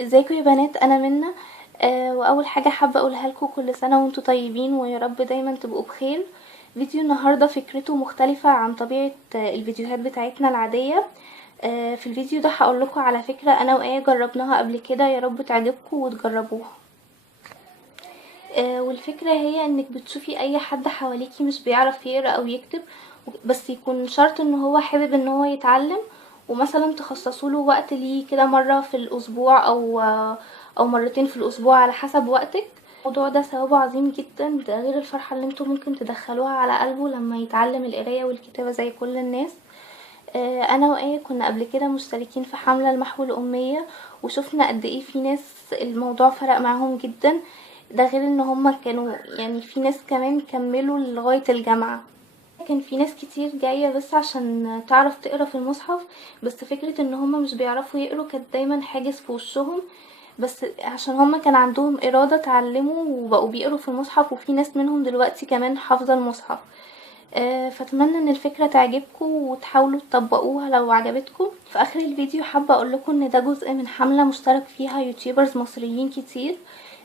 ازيكم يا بنات، انا منى. واول حاجه حابه اقولها لكم كل سنه وانتم طيبين ويا رب دايما تبقوا بخير. فيديو النهارده فكرته مختلفه عن طبيعه الفيديوهات بتاعتنا العاديه. في الفيديو ده هقول لكم على فكره انا وايه جربناها قبل كده، يا رب تعجبكم وتجربوها. والفكره هي انك بتشوفي اي حد حواليكي مش بيعرف يقرا او يكتب، بس يكون شرط ان هو حابب ان هو يتعلم، ومثلا تخصصوله وقت ليه كده مرة في الأسبوع أو مرتين في الأسبوع على حسب وقتك. الموضوع ده ثوابه عظيم جدا، ده غير الفرحة اللي انتوا ممكن تدخلوها على قلبه لما يتعلم القراية والكتابة زي كل الناس. انا وآية كنا قبل كده مشتركين في حملة لمحو الأمية، وشوفنا قد ايه في ناس الموضوع فرق معاهم جدا. ده غير ان هما كانوا يعني في ناس كمان كملوا لغاية الجامعة. كان في ناس كتير جاية بس عشان تعرف تقرا في المصحف، بس فكرة ان هما مش بيعرفوا يقروا كانت دايما حاجز في وشهم، بس عشان هما كان عندهم إرادة اتعلموا وبقوا بيقروا في المصحف، وفي ناس منهم دلوقتي كمان حافظة المصحف. فاتمنى ان الفكرة تعجبكم وتحاولوا تطبقوها لو عجبتكم. في اخر الفيديو حابة اقولكم ان ده جزء من حملة مشترك فيها يوتيوبرز مصريين كتير.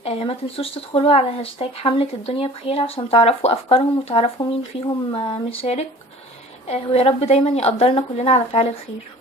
ما تنسوش تدخلوا على هاشتاج حملة الدنيا بخير عشان تعرفوا افكارهم وتعرفوا مين فيهم مشارك. ويا رب دايما يقدرنا كلنا على فعل الخير.